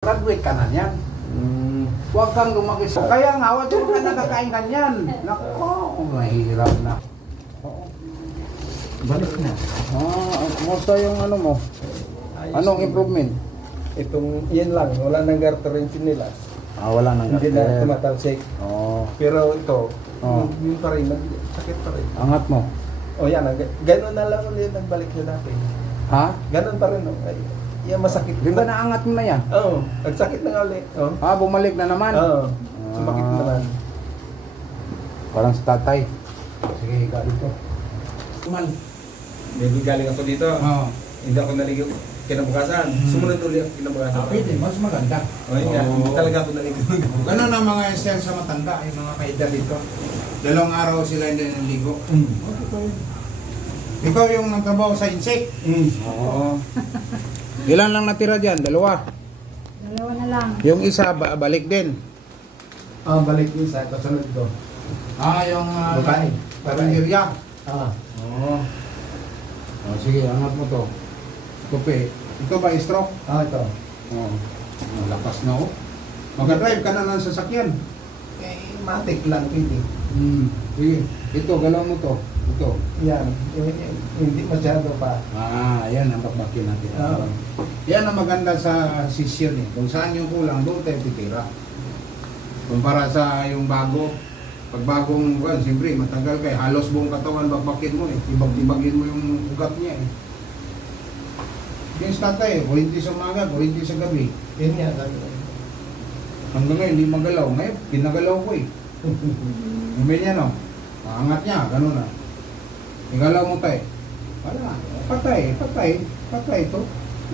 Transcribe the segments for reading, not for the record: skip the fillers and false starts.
Graduate ka na yan. Huwag kang lumaki sa... Kaya nga, huwag ka nakakain ganyan. Naku, mahirap na. Balik na. Kumusta yung ano mo? Anong improvement? Itong, yan lang, wala nang garter yung sinilas. Wala nang Hindi na tumatalsik. Pero ito, yun pa rin, sakit pa rin. Angat mo? Yan, gano'n na lang ulit nagbalik siya dati. Ha? Gano'n pa rin, ay, yan masakit. Di ba naangat mo na yan? Oo, nagsakit na nga ulit. Bumalik na naman? Oo, sumakit na naman. Parang sa tatay. Sige, higa dito. Man, maybe galing ako dito. Hindi ako naligaw kinabukasan. Sumunod ulit ako kinabukasan. Pwede, mas maganda. Hindi talaga ako naligaw. Ganun ang mga style sa matanda, yung mga kaedad dito. 2 araw sila hindi naligo. Ikaw yung nagtrabaho sa insect? Oo. Ilan lang natira dyan? 2? 2 na lang. Yung isa, balik din? Balik din sa kasunod ko. Yung babae. Karinderya? Oo. Sige, angat mo to. Tupi. Ito ba stroke? Ito. Malakas na oh. Mag-drive ka na ng sasakyan. Matik lang, pwede. Sige. Ito, galaw mo to. Ito. Yan. Hindi masyado pa. Yan ang bakbakin natin. Yan ang maganda sa session eh. Kung saan yung kulang, doon tayo titira. Kumpara sa yung bago. Pag bagong, siyempre, matagal kayo. Halos buong katawan, bakbakin mo eh. Tibag-tibagin mo yung ugat niya eh. Yung tatay, kurinti sa umaga, kurinti sa gabi. Yan nga. Hanggang ngayon, hindi magalaw. Ngayon, pinagalaw ko eh. Umil niya no? Maangat niya, gano'n na. Igalaw mo tayo. Wala, patay ito.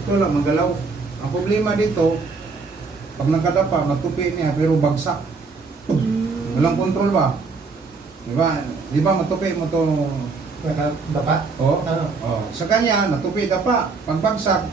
Ito lang, magalaw. Ang problema dito, pag nagkadapa, matupi niya, pero bagsak. Walang control ba? Di ba matupi mo to? Dapa? Sa kanya, natupi dapa. Pagbagsak.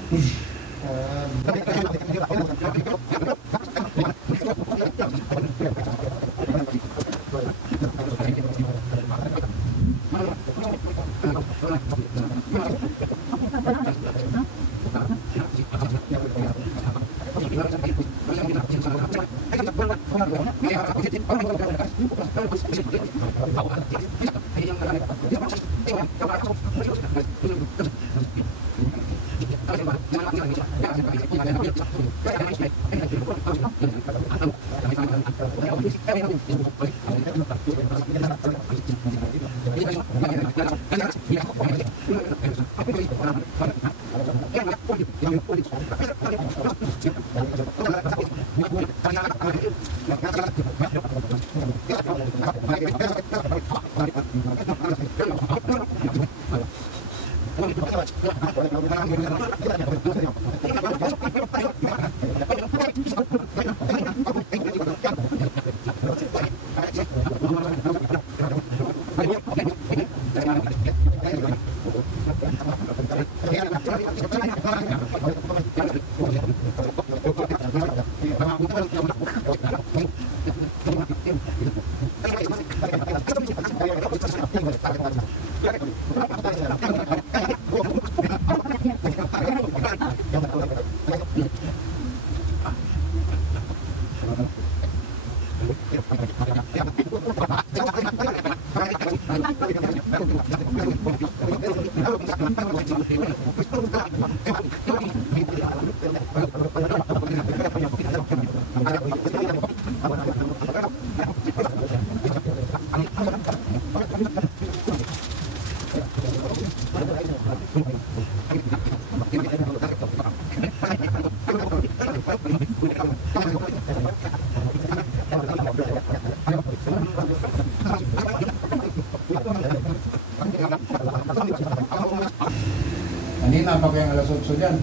Kanina pa kayang 8:00 dyan?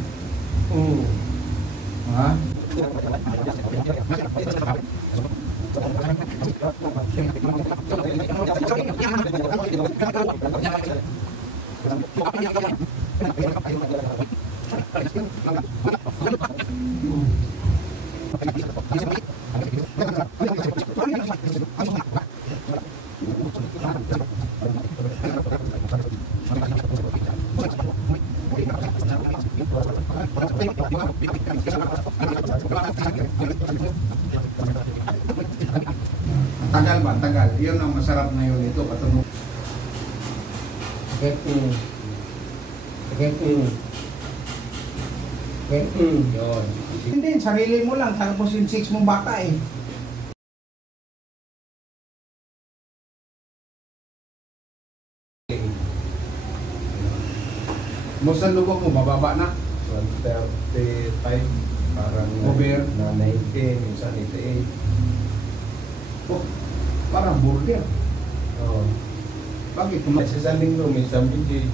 Ha? Tagal ba? Tagal. Yun ang masarap ngayon ito. Katunog. Okay. Okay. Okay. Yun. Hindi, sarili mo lang. Tapos yung 6 mong bata eh. Musta lubog mo? Mababa na? 135, parang Over. na 90, minsan 88. Oh, parang burger. Oo. Bakit? Sa isang linggo, minsan hindi.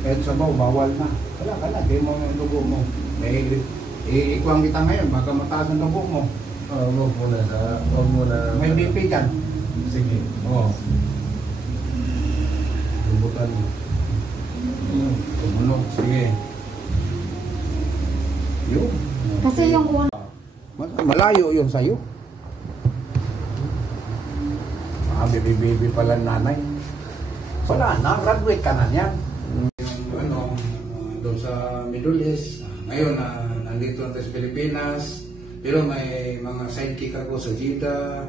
Kahit sabaw, bawal na. Wala ka na, di mo yung dugo mo. May iikuang kita ngayon, baka mataas ang dugo mo. Huwag muna. May BP dyan. Sige. Oo. Lubutan mo. Tumunog, sige. Yun. Kasi yung una. Malayo yun sa'yo. Baby pala nanay. Wala na, graduate ka na niyan. Yung doon sa Middle East. Ngayon, nandito na tayo sa Pilipinas. Pero may mga sidekick ako sa Jeddah,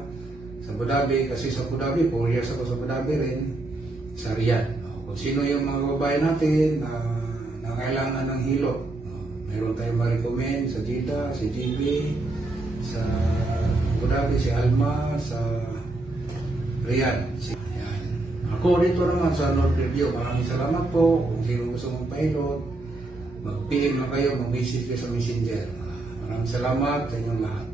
sa Abu Dhabi. Kasi sa Abu Dhabi, 4 years ako sa Abu Dhabi rin. Sa Riyadh. Kung sino yung mga babae natin na kailangan ng hilo. Mayroon tayong ma-recommend sa Jeddah, si JB, sa Abu Dhabi, si Alma, sa Riyadh. Yan. Ako dito naman sa North Review. Maraming salamat po. Kung sino gusto mong pilot, mag-PM na kayo, mag-message kayo sa Messenger. Maraming salamat sa inyong lahat.